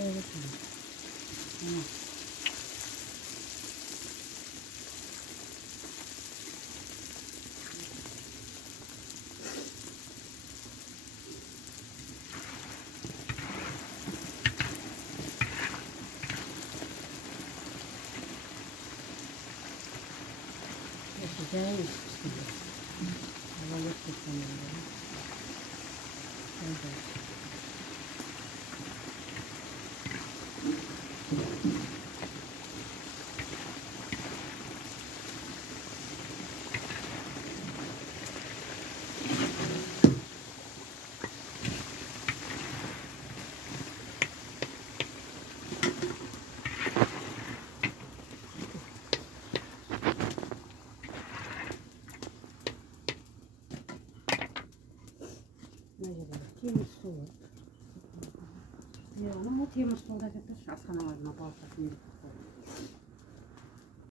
Evet. Tamam. Güzel işte. Hava gerçekten öyle. Evet. Acaba temiz su var. Ya ama temiz suda da şaşkın ağzına baltasını.